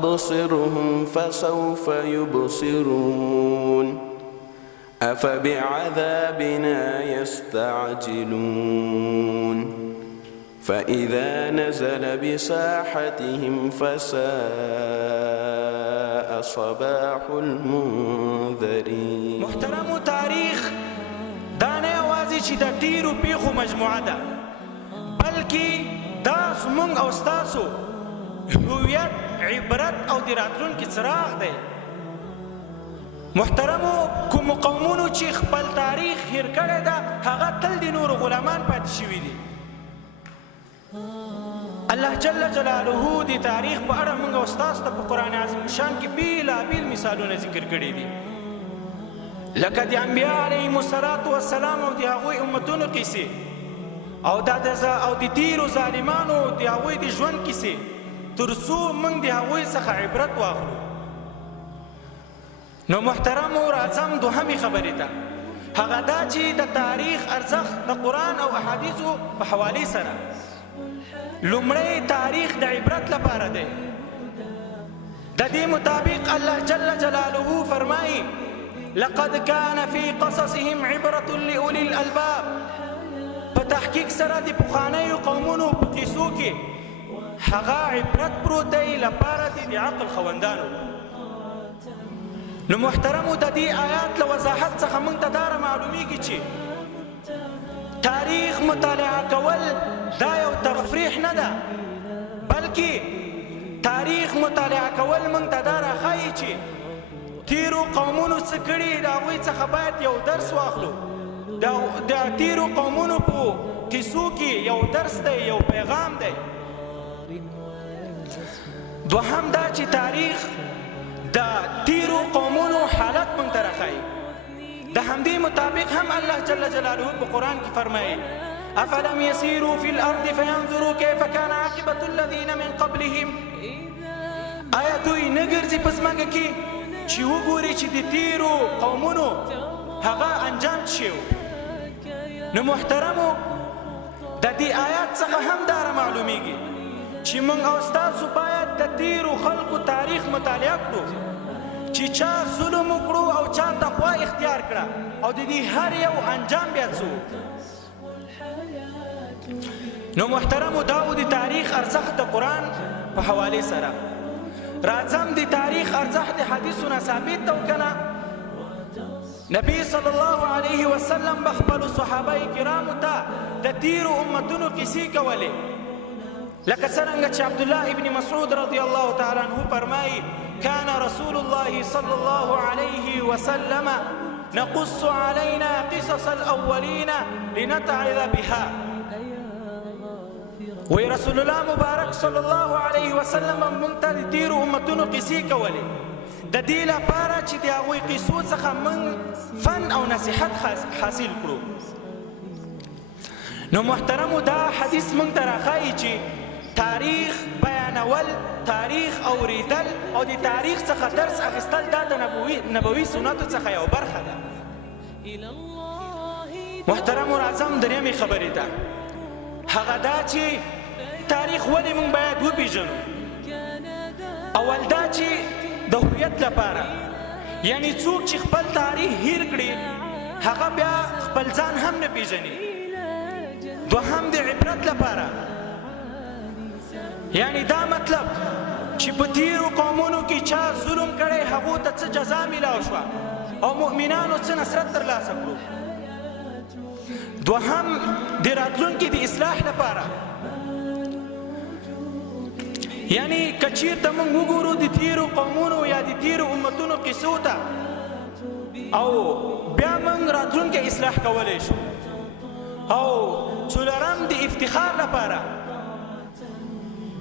فأبصرهم فسوف يبصرون أفبعذابنا يستعجلون فإذا نزل بساحتهم فساء صباح المنذرين. محترم تاریخ دا نه یوازې چې د ډېرو پیښو مجموعه ده، بلکې دا زموږ او ستاسو هویت، عبرت او د راتلونکي څراغ دی. محترمو، کومو قومونو چې خپل تاریخ هیر کړی ده هغه تل د نورو غلامان پاتې شوي دي. الله جل جلاله د تاریخ په اړه موږ او ستاسو ته په قرآن عظیم شان کې بیلابیل مثالونه ذکر کړي دي، لکه د انبیا علیهم السلام او د هغوی امتونو قصې او د تیرو ظالمانو د هغوی د ژوند کیسې، تر څو موږ د هغوی څخه عبرت واخلو. نو محترمو، راځم دوهمې خبرې ته، هغه دا چې د تاریخ ارزښت د قرآن او احادیثو په حوالې سره. لومړی تاریخ د عبرت لپاره دی. د دې مطابق الله جل جلاله فرمایي: لقد كان في قصصهم عبرة لأولي الألباب. په تحقیق سره د پخوانیو قومونو په قصو کې هغه عبرت پروت دی لپاره د عقل خوندانو. نو محترمو، د دې آیات له وضاحت څخه موږ ته دا معلومیږي چې تاریخ مطالعه کول دا یو تفریح نه ده، بلکې تاریخ مطالعه کول موږ ته دا راښایي چې تیرو قومونو څه کړي، د هغوی څخه باید یو درس واخلو. د تیرو قومونو په قصو کې یو درس دی، یو پیغام دی. دوهم دا چې تاریخ د تیرو قومونو حالت موږ ته راښایي. د همدې مطابق هم الله جل جلاله په قرآن کې فرمایي: افلم يسيروا في الارض فينظروا كيف كان عاقبة الذين من قبلهم. آیا دوی نه ګرځي په ځمکه کې چې وګوري چې د تیرو قومونو هغه انجام څه و؟ نو محترمو، د دې آیات څخه هم دا معلومیږي چې موږ او ستاسو باید د تیرو خلکو تاریخ مطالعه کړو چې چا ظلم وکړو او چا تقوا اختیار کړه او د دې هر یو انجام بیا څه و. نو محترمو، دا و د تاریخ ارزښت د قرآن په حوالې سره. راځم د تاریخ ارزښت د حدیثونه ثابت ده وکنه. نبی صلی الله علیه وسلم به خپلو صحابه کرامو ته د تیرو امتونو قصې کولې، لکه څرنګه چې عبدالله ابن مسعود رضی الله تعالی عنه فرمایي: كان رسول الله صلى الله عليه وسلم نقص علينا قصص الأولين لنتعظ بها. وی رسول الله مبارک صلی الله علیه وسلم موږ ته د تیرو امتونو قصې کولې د دې لپاره چې د هغوی قصو څخه موږ فن او نصیحت حاصل کړو. نو محترمو، دا حدیث موږ ته راښایي چې تاریخ بیانول، تاریخ اوریدل او د تاریخ څخه درس اخیستل دا د نبوي سنتو څخه یو برخه ده. محترمو، راځم درېیمې خبرې ته، هغه دا چې تاریخ ولې موږ باید وپېژنو. اول دا چې د هویت لپاره، یعنی څوک چې خپل تاریخ هیر کړي هغه بیا خپل ځان هم نه پېژني. دوهم د عبرت لپاره، یعنی دا مطلب چې په تیرو قومونو کې چا ظلم کړی هغو ته څه جزا میلاو شوه او مؤمنانو څه نصرت ترلاسه کړو. دوهم د راتلونکي د اصلاح لپاره، یعنی که چیرته موږ وګورو د تیرو قومونو یا د تیرو امتونو قصو ته او بیا موږ راتلونکي اصلاح کولی شو. او څلورم د افتخار لپاره،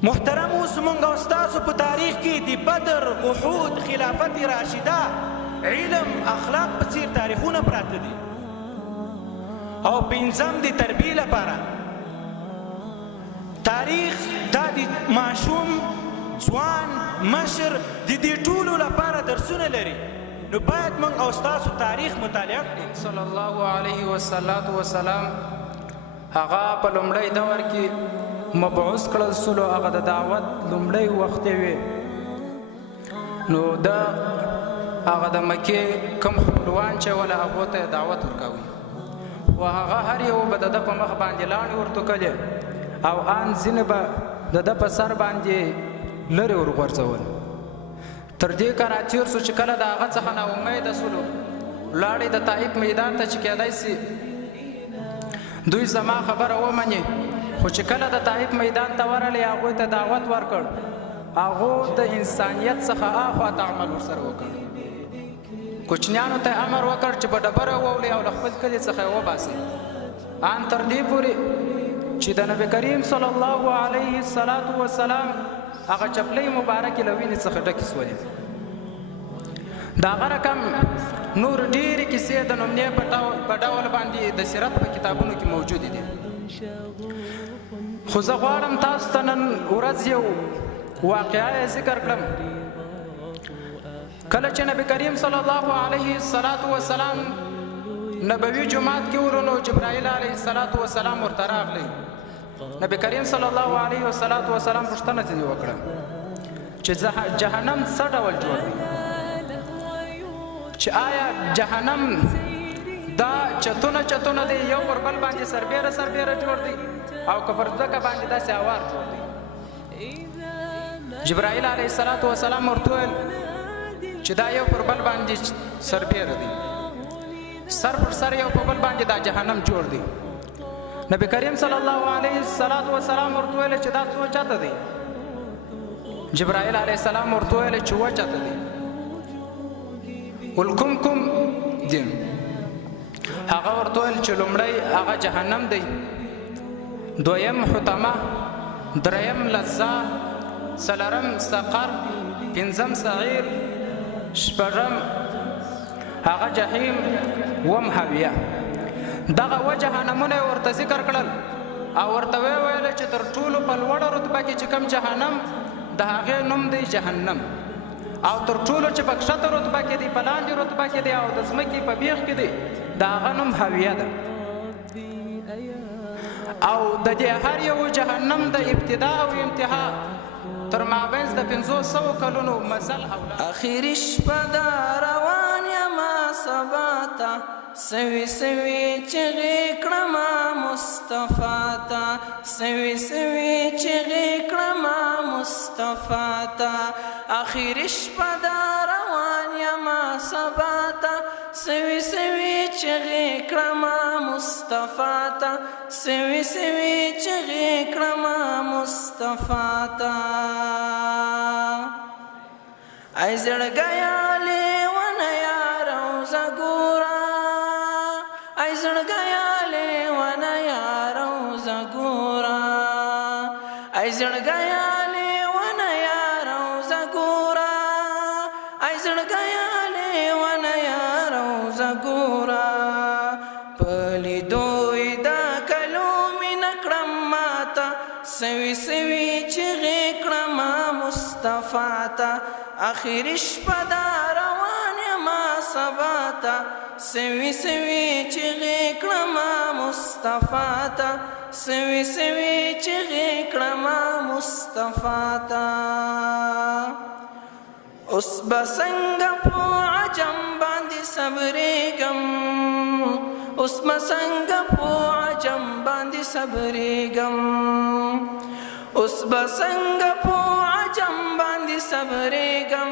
محترم اوس موږ او ستاسو په تاریخ کې د بدر، احد، خلافت راشده، علم، اخلاق په څیر تاریخونه پراته دي. او پنځم د تربیې لپاره، تاریخ دا د ماشوم، ځوان، مشر د دې ټولو لپاره درسونه لري. نو باید موږ او ستاسو تاریخ مطالعه کړو. صلی الله علیه وسلم هغه په لومړی دور کې مبعوث کړل سولو، هغه د دعوت لومړی وخت وي نو د هغه د مکې کوم خپلوان چې ولا هغو ته دعوت ورکوي و هغه هر یو به د ده په مخ باندې لاندې ورتوکلې او ان ځینې به د ده په سر باندې لرې ورغورځول تر دې کار تېر سو چې کله د هغه څخه ناامیده سولو لاړې د طایف میدان ته چې کېدای سي دوی زما خبره ومني خو چې کله د طایف میدان ته ورغلې هغوی ته دعوت ورکړ هغو د انسانیت څخه اخوا ته عمل ورسره وکړ کوچنیانو ته امر وکړ چې په ډبره وولي او له خپل کلي څخه یې وباسي ان تر دې پورې چې د نبي کریم صلی الله علیه وسلم هغه چپلۍ مبارکې له وینې څخه ډکې سولې د هغه رقم نور ډېرې کیسې د نمونې په ډول باندې د سیرت په کتابونو کې موجودې دي خو زه غواړم تاسو ته نن ورځ یو واقعه ذکر کړم کله چې نبی کریم صلی الله علیه وسلم نبوي جماعت کې ورونو جبرائیل علیه السلام ورته راغلی نبی کریم صلی الله علیه وسلم پوښتنه ځینې وکړه چې جهنم څه ډول جوړ دی چې آیا جهنم دا چتونه دی یو پر بل باندې سربیره جوړ دی او که پر ځمکه باندې داسې هوار جوړ دی جبرائیل علیه السلام ورته وویل چې دا یو پر بل باندې سربیره دی سر پر سر یو پر بل باندې دا جهنم جوړ دی نبی کریم صلی الله علیه وسلم ورته وویل چې دا څو چاته دی جبرائیل علیه السلام ورته وویل چې اووه چاته دی ولکم دی هغه ورته وویل چې لومړی هغه جهنم دی دویم حطمه دریم لظه څلورم سقر پنځم سعیر شپږم هغه جهیم وم هاویه دغه اووه جهنمونه یې ورته ذکر کړل او ورته ویې ویل چې تر ټولو په لوړه رتبه کې چې کوم جهنم د هغې نوم دی جهنم او تر ټولو چې په کښته رتبه کې دی په لاندې رتبه کې دی او د ځمکې په بیخ کې دی د هغه نوم هاویه ده او د دې هر یو جهنم د ابتدا او انتها تر مابینځ د 500 کلونو مزل اولاد اخري شپه دا روان یما سبا ته سوي چغې کړمه مصطفی ته سوي چغې کړمه مصطفی ته اخري شپه دا روان یما سبا ته سوي چغې کړمه مصطفی ته سوي چغې کړمه مصطفی ته ای زړګیا لیونه یا روزه ګوره ای زړګیا لیونه یا روزه ګوره ای زړګیا لیونه یا روزه ګوره ای زړګیا لیونه یا روزه ګوره په لیدوی دا کلو مینه کړم ماته سوي چغې کړمه مصطفی ته اخري شپه دا روان یما سبا ته سوي چغې کړمه مصطفی ته سوي چغې کړمه مصطفی ته اوس به څنګه په عجم باندې صبرېږم اوس به څنګه په عجم باندې صبرېږم اوس به څنګه په عجم باندې صبرېږم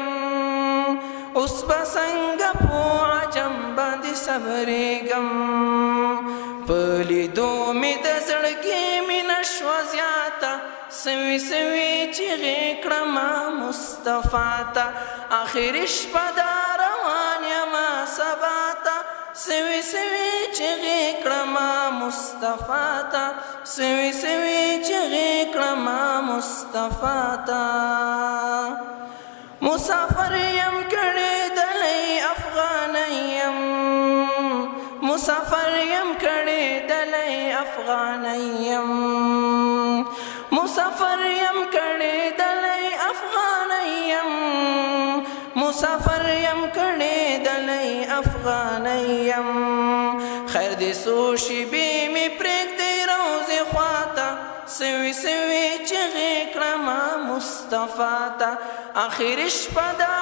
اوس به څنګه په عجم باندې صبرېږم په لیدو مې د زړګي مینه شوه زیاته سوي چغې کړمه مصطفی ته اخري شپه دا روان یما سبا ته سوي چغې کړمه مصطفی ته سوي چغې کړمه مصطفی ته مسافر یم کړې دلې افغانی یم مسافر یم کړې دلې افغانی یم مسافر یم کړې دلې افغانی یم مسافر یم کړې دلې افغانی یم خیر دې سوشي به می پرېږدې روزې خواته سوي چغې کړمه مصطفی ته اخري شپه دا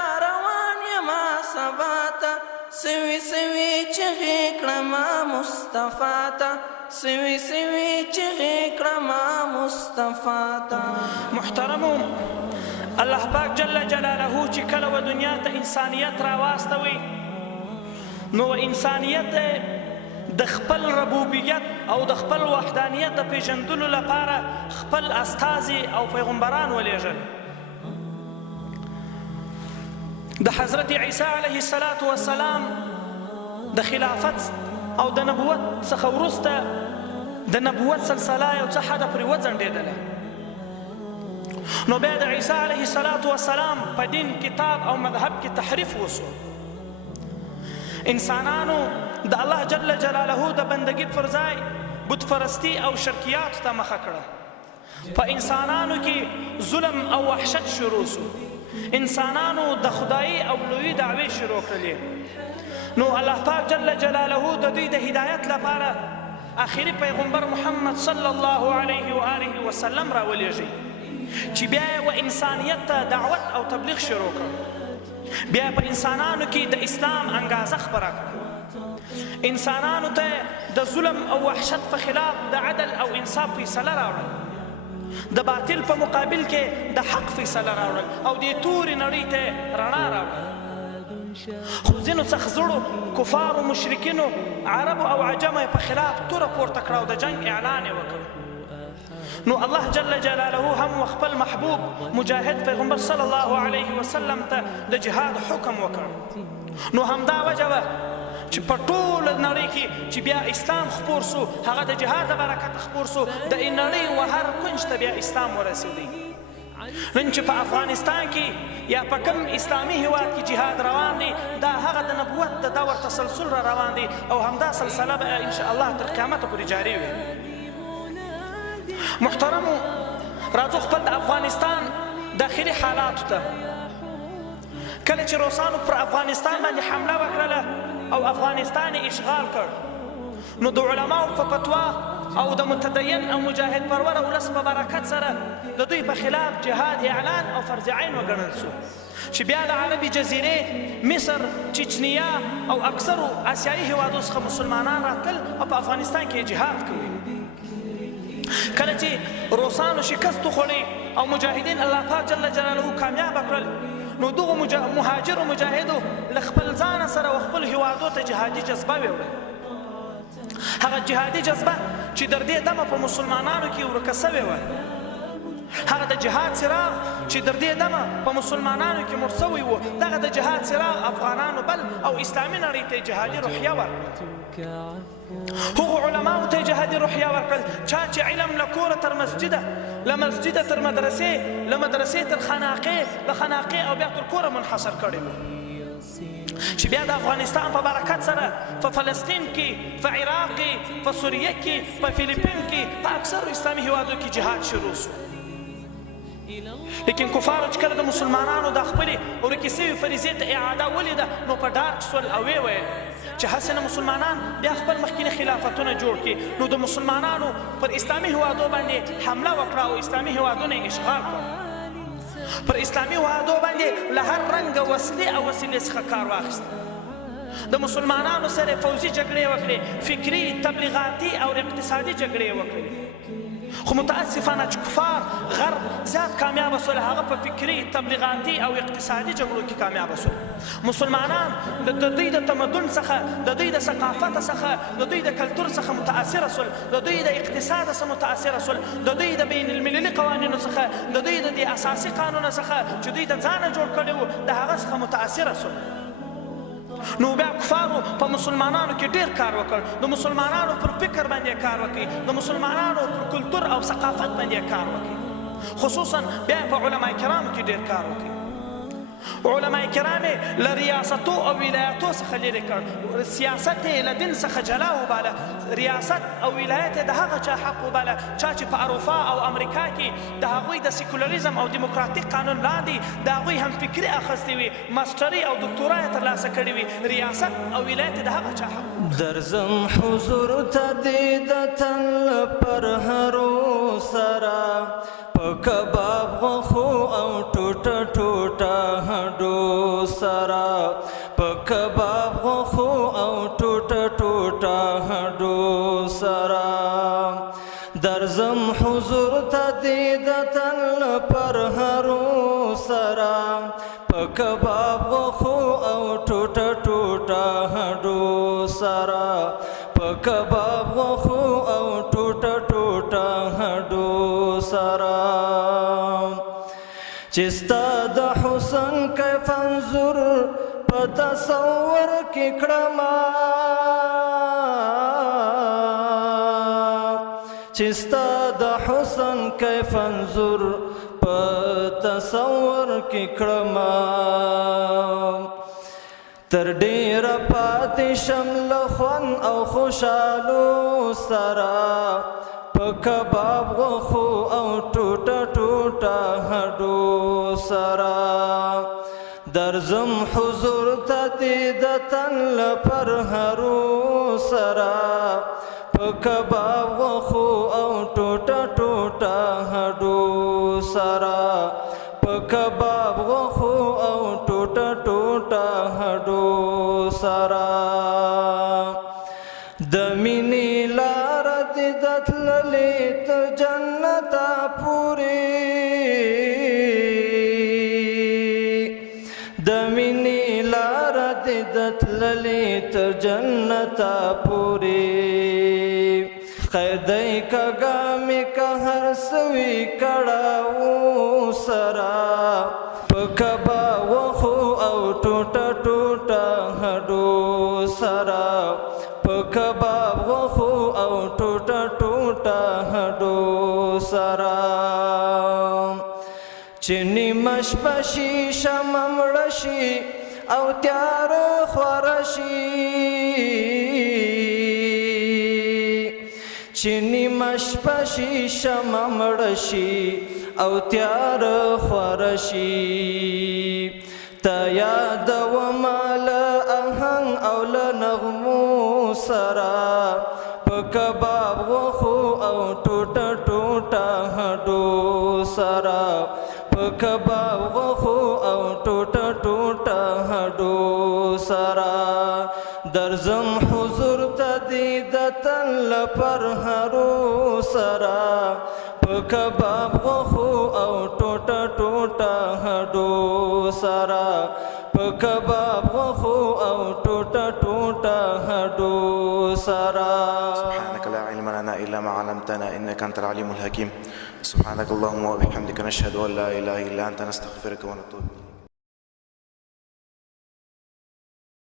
سباتا سوي سوي چغې کړما مصطفی ته سوي سوي چغې کړما مصطفی ته. محترمو، الله پاک جل جلاله چې کله و دنیا ته انسانیت راواستوي نو انسانیت د خپل ربوبیت او د خپل وحدانیت د پیژندلو لپاره خپل استازي او پیغمبران ولیږل. د حضرت عیسی علیه السلام د خلافت او د نبوت څخه وروسته د نبوت سلسله یو څه حده پرې وځنډېدله. نو بیا د عیسی علیه السلام په دین، کتاب او مذهب کې تحریف وسو. انسانانو د الله جل جلاله د بندګۍ پر ځای بت پرستی او شرکیاتو ته مخه کړه. په انسانانو کې ظلم او وحشت شروع سو. انسانانو د خدایي او لویي دعوې شروع کړلې. نو الله پاک جل جلاله د دوی د هدایت لپاره آخري پیغمبر محمد صلی الله علیه و آله وسلم راولیږي چې بیا یې و انسانیت ته دعوت او تبلیغ شروع کړ. بیا په انسانانو کې د اسلام انګازه خپره کړه. انسانانو ته د ظلم او وحشت په خلاف د عدل او انصاف فیصله راوړل. د باطل په مقابل کې د حق فیصله راوړل او د تورې نړۍ ته رڼا راوړل. خو ځینو څخه زړو کفارو، مشرکینو، عربو او عجمو په خلاف توره پورته کړه او د جنګ اعلان یې وکړ. نو الله جل جلاله هم خپل محبوب مجاهد پیغمبر صلی الله علیه وسلم ته د جهاد حکم وکړ. نو همدا وجه وه چې په ټوله نړۍ کې چې بیا اسلام خپور سو، هغه د جهاد له برکته خپور سو. د نړۍ و هر کونج ته بیا اسلام ورسېدی. نن چې په افغانستان کې یا په کوم اسلامي هیواد کې جهاد روان دی، دا هغه د نبوت د دور تسلسل را روان دی او همدا سلسله به انشاءالله تر قیامته پورې جاري وي. محترمو، راځو خپل د افغانستان داخلي حالاتو ته. کله چې روسانو پر افغانستان باندې حمله وکړله او افغانستان اشغال کړ، نو د علماو په فتوا او د متدین او مجاهد پروره ولس په برکت سره د دوی په خلاف جهاد اعلان او فرض عین وګڼل سو چې بیا د عربي جزیرې، مصر، چچنیا او اکثرو آسیایي هیوادو څخه مسلمانان راتلل او په افغانستان کې جهاد کوي. کله چې روسانو شکست وخوړی او مجاهدین الله پاک جل جلاله کامیابه کړل، نو دغو مهاجرو مجاهدو له خپل ځانه سره و خپل هیوادو ته جهادي جذبه ویوړه. هغه جهادي جذبه چې در دې دمه په مسلمانانو کې ورکه سوې وه، هغه د جهاد څراغ چې در دې دمه په مسلمانانو کې مړ سوی و، دغه د جهاد څراغ افغانانو بل او اسلامي نړۍ ته جهادي روحیه ورکړه. هغو علماو ته جهادي روحیه ورکړل چا چې علم له کوره تر مسجده، له مسجده تر مدرسې، له مدرسې تر خاناقې، له خاناقې او بیا تر کوره منحصر کړی و. چې بیا د افغانستان په برکت سره په فلسطین کې، په عراق کې، په سوریه کې، په فیلیپین کې، په اکثرو اسلامي هیوادو کې جهاد شروع شو. لیکن کفارو چې کله د مسلمانانو د خپلې ورکې سوي فریضې ته اعاده ولیده، نو په ډار شول او ویې ویل چې هسې نه مسلمانان بیا خپل مخکیني خلافتونه جوړ کړي. نو د مسلمانانو پر اسلامي هیوادو باندې حمله وکړه او اسلامي هیوادونه یې اشغال کړل. پر اسلامي هیوادو باندې له هر رنګه وسلې او وسیلې څخه کار واخیست. د مسلمانانو سره فوزي جګړې وکړې، فکري، تبلیغاتي او اقتصادي جګړې وکړې. خو متاسفانه چې کفار غرب زیات کامیابه سول، هغه په فکري، تبلیغاتي او اقتصادي جګړو کې کامیابه سول. مسلمانان د دوی د تمدن څخه، د دوی د ثقافت څخه، د دوی د کلتور څخه متاثره سول، د دوی د اقتصاد څخه متاثره سول، د دوی د بین المللي قوانینو څخه، د دوی د اساسي قانون څخه چې دوی د ځانه جوړ کړی و د هغه څخه متاثره سول. نو بیا کفارو په مسلمانانو کې ډیر کار وکړ، د مسلمانانو پر فکر باندې کار وکړي، د مسلمانانو پر کلتور او ثقافت باندې کار وکړي. خصوصا بیا په علما کرامو کې ډیر کار وکړي. علما کرام له ریاستو او ولایتو څخه لرې کړ، سیاست یې له دین څخه جلا وباله، ریاست او ولایت یې د هغه چا حق وباله چا چې په اروپا او امریکا کې د هغوی د سیکولریزم او دیموکراتیک قانون لاندې د هغوی هم فکري اخیستې وي، ماسټري او دکتورا یې ترلاسه کړې وي. ریاست او ولایت یې د هغه چا حق. درځم حضور ته دې د تل پر هرو سره، په کباب غوښو او ټوټه ټوټه هډو سره، په کباب غوښو او ټوټه ټوټه هډو سره درځم حضور ته دیدتن پر هرو سره په کباب غوښو او ټوټه ټوټه هډو سره په کباب غوښو او ټوټه ټوټه هډو سره چې ستا د حسن کیف انظر په تصور کې کړمه چې ستا د حسن کیف انظر په تصور کې کړمه تر ډیره پاتې شم له خوند او خوشحالو سره په کباب غوښو او ټوټه ټوټه هډو سره درځم حضور ته دیدتن له پر هرو سره په کباب غوښو او ټوټه ټوټه هډو سره په کباب غوښو او ټوټه ټوټه هډو سره د مینې لاره دې د تللې تر جنته پورې د مینې لاره دې د تللې تر جنته پورې خیر دی کږه مې که هر څه وي کړاو سره په کباب غوښو او ټوټه ټوټه هډو سره په کباب غوښو او ټوټه ټوټه هډو سره چې نیمه شپه شي شمع مړه شي او تیاره خوره شي چې نیمه شپه شي شمع مړه شي او تیاره خوره شي تا یادومه له آهنګ او له نغمو سره په کباب غوښو او ټوټه ټوټه هډو سره په کباب غوښو او ټوټه ټوټه هډو سره درځم حضور ته دیدتن له پر هرو سره په کباب غوښو او ټوټه ټوټه هډو سره په کباب غوښو او ټوټه ټوټه هډو سره سبحانك لا علم لنا إلا ما علمتنا إنك أنت العليم الحكيم سبحانك اللهم وبحمدك نشهد أن لا إله إلا أنت نستغفرك ونتوب إليك